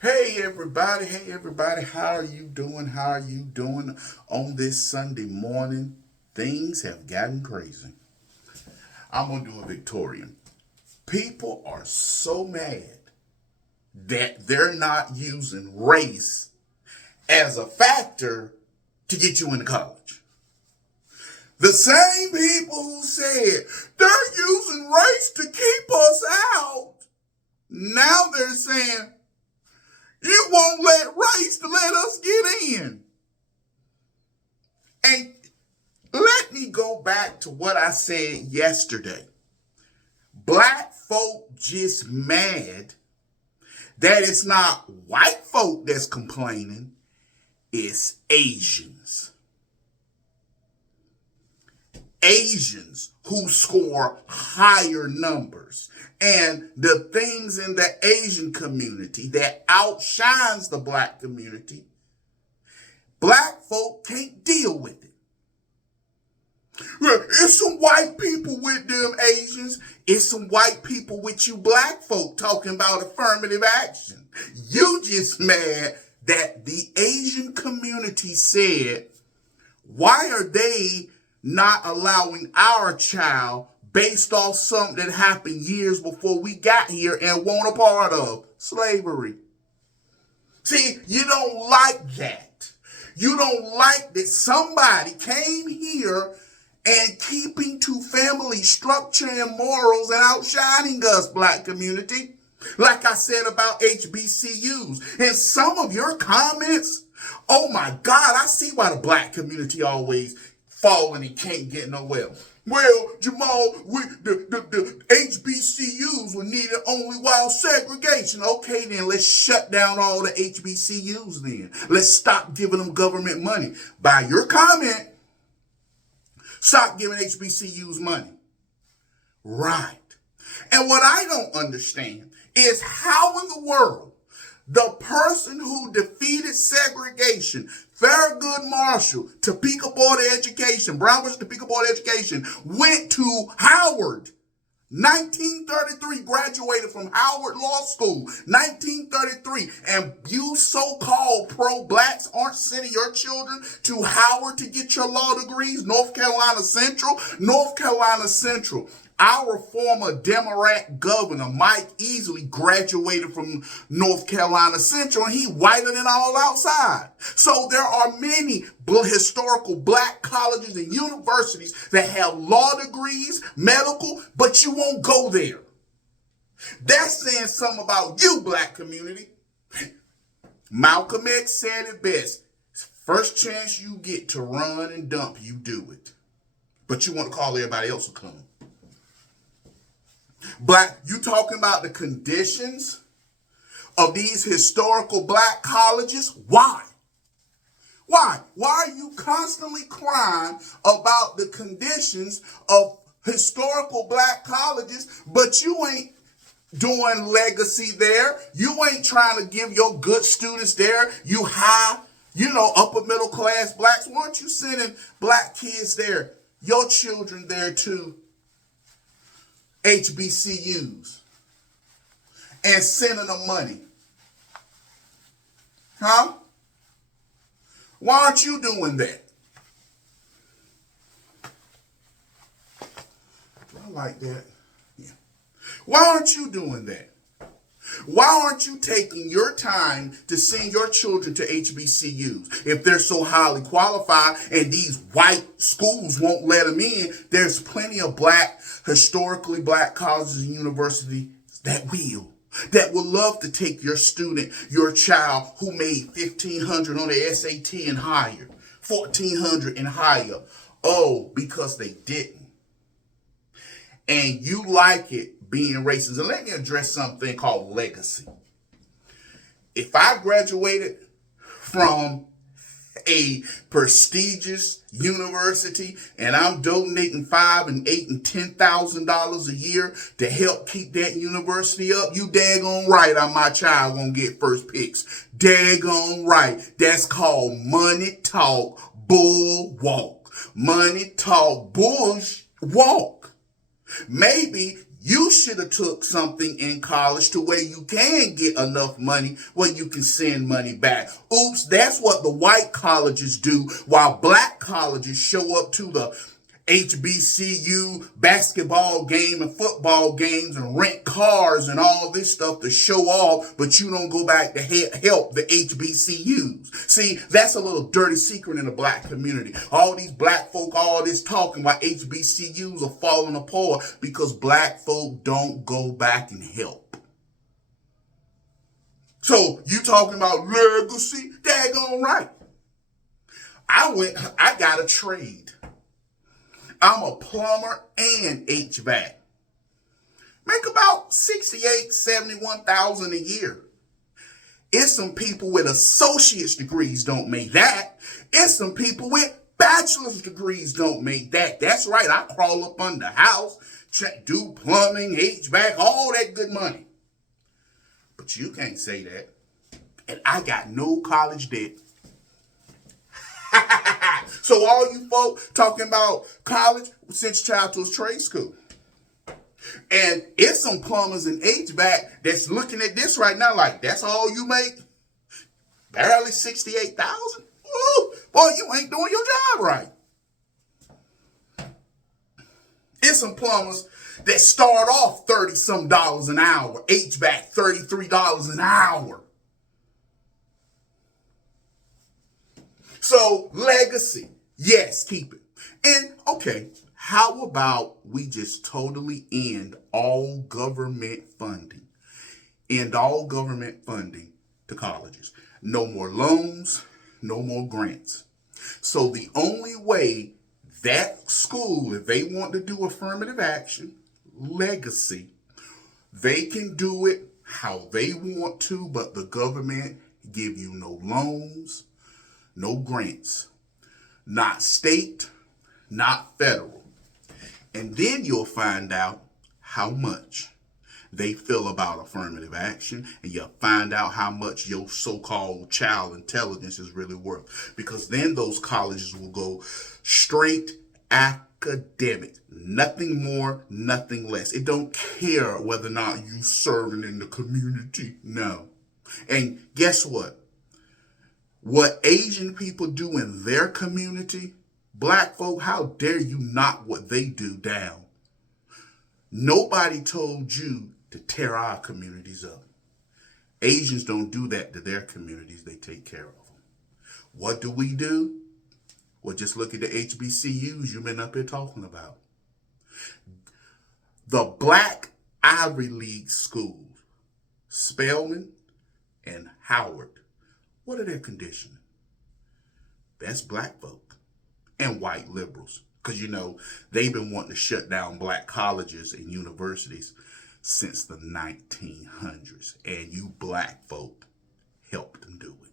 Hey everybody, how are you doing? How are you doing on this Sunday morning? Things have gotten crazy. I'm gonna do a Victorian. People are so mad that they're not using race as a factor to get you into college. The same people who said they're using race to keep us out, now they're saying you won't let race to let us get in. And let me go back to what I said yesterday. Black folk just mad that it's not white folk that's complaining, it's Asians. Asians who score higher numbers. And the things in the Asian community that outshines the black community, black folk can't deal with it. It's some white people with them Asians. It's some white people with you black folk talking about affirmative action. You just mad that the Asian community said, why are they not allowing our child based off something that happened years before we got here and weren't a part of? Slavery. See, you don't like that. You don't like that somebody came here and keeping to family structure and morals and outshining us, black community. Like I said about HBCUs. And some of your comments, oh my God, I see why the black community always falling and can't get nowhere. Well, Jamal, the HBCUs were needed only while segregation. Okay, then let's shut down all the HBCUs then. Let's stop giving them government money. By your comment, stop giving HBCUs money. Right. And what I don't understand is how in the world the person who defeated segregation, Thurgood Marshall, Topeka Board of Education, Brown versus Topeka Board of Education, went to Howard. 1933, graduated from Howard Law School, 1933, and you so-called pro-blacks aren't sending your children to Howard to get your law degrees. North Carolina Central. Our former Democrat governor, Mike Easley, graduated from North Carolina Central, and he whiter than all outside. So there are many historical black colleges and universities that have law degrees, medical, but you won't go there. That's saying something about you, black community. Malcolm X said it best. First chance you get to run and dump, you do it. But you want to call everybody else to come. Black, you talking about the conditions of these historical black colleges? Why? Why? Why are you constantly crying about the conditions of historical black colleges, but you ain't doing legacy there? You ain't trying to give your good students there, you high, upper middle class blacks. Why aren't you sending black kids there, your children there too? HBCUs and sending them money. Huh? Why aren't you doing that? I like that. Yeah. Why aren't you doing that? Why aren't you taking your time to send your children to HBCUs? If they're so highly qualified and these white schools won't let them in, there's plenty of historically black colleges and universities that would love to take your student, your child who made 1,500 on the SAT and higher, 1,400 and higher. Oh, because they didn't. And you like it being racist. And let me address something called legacy. If I graduated from a prestigious university and I'm donating $5,000 and $8,000 and $10,000 a year to help keep that university up, you daggone right my child gonna get first picks. Daggone right. That's called money talk, bull walk. Money talk, bull walk. Maybe You should have took something in college to where you can get enough money where you can send money back. Oops, that's what the white colleges do, while black colleges show up to the HBCU basketball game and football games and rent cars and all this stuff to show off, but you don't go back to help the HBCUs. See, that's a little dirty secret in the black community. All these black folk, all this talking about HBCUs are falling apart because black folk don't go back and help. So you talking about legacy? Daggone right. I got a trade. I'm a plumber and HVAC. Make about 68, 71,000 a year. It's some people with associate's degrees don't make that. It's some people with bachelor's degrees don't make that. That's right, I crawl up under the house, do plumbing, HVAC, all that good money. But you can't say that. And I got no college debt. So all you folk talking about college, send your child to a trade school. And it's some plumbers and HVAC that's looking at this right now like, that's all you make? Barely 68,000? Woo! Boy, you ain't doing your job right. It's some plumbers that start off $30-some an hour. HVAC, $33 an hour. So, legacy. Yes, keep it. And, okay, how about we just totally end all government funding? End all government funding to colleges. No more loans, no more grants. So the only way that school, if they want to do affirmative action, legacy, they can do it how they want to, but the government give you no loans, no grants. Not state, not federal. And then you'll find out how much they feel about affirmative action, and you'll find out how much your so-called child intelligence is really worth. Because then those colleges will go straight academic. Nothing more, nothing less. It don't care whether or not you serving in the community. No. And guess what? What Asian people do in their community, black folk, how dare you knock what they do down? Nobody told you to tear our communities up. Asians don't do that to their communities. They take care of them. What do? Well, just look at the HBCUs you've been up here talking about. The Black Ivy League schools, Spelman and Howard, what are their conditioning? That's black folk and white liberals. Because, they've been wanting to shut down black colleges and universities since the 1900s. And you black folk helped them do it.